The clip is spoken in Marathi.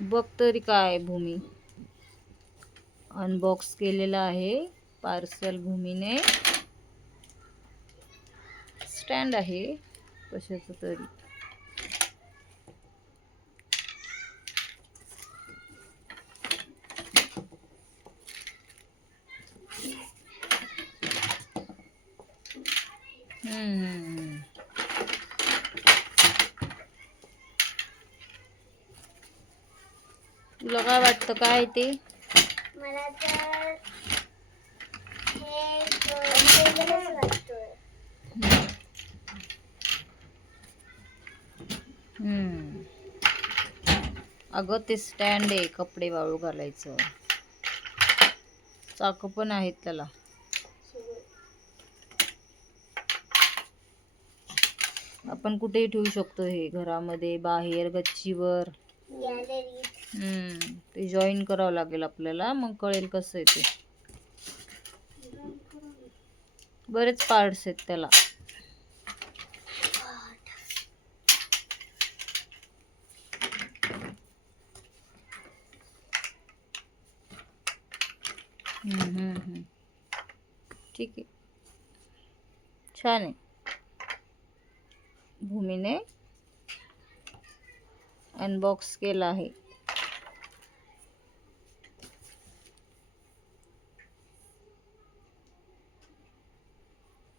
बघ तरी काय भूमी, अनबॉक्स केलेला आहे पार्सल भूमीने. स्टँड आहे कशाचं तरी. तुला काय वाटतं काय ते? मला तर हे वेगळंच वाटतंय. अगं ते स्टँड आहे कपडे वाळू घालायचं. चाक पण आहेत त्याला. आपण कुठेही ठेवू शकतो हे, घरामध्ये, बाहेर, गच्चीवर. ते जॉईन करावं लागेल आपल्याला, मग कळेल कसं आहे ते. बरेच पार्ट्स आहेत त्याला. ठीक आहे, छान आहे. भूमीने अनबॉक्स केला आहे.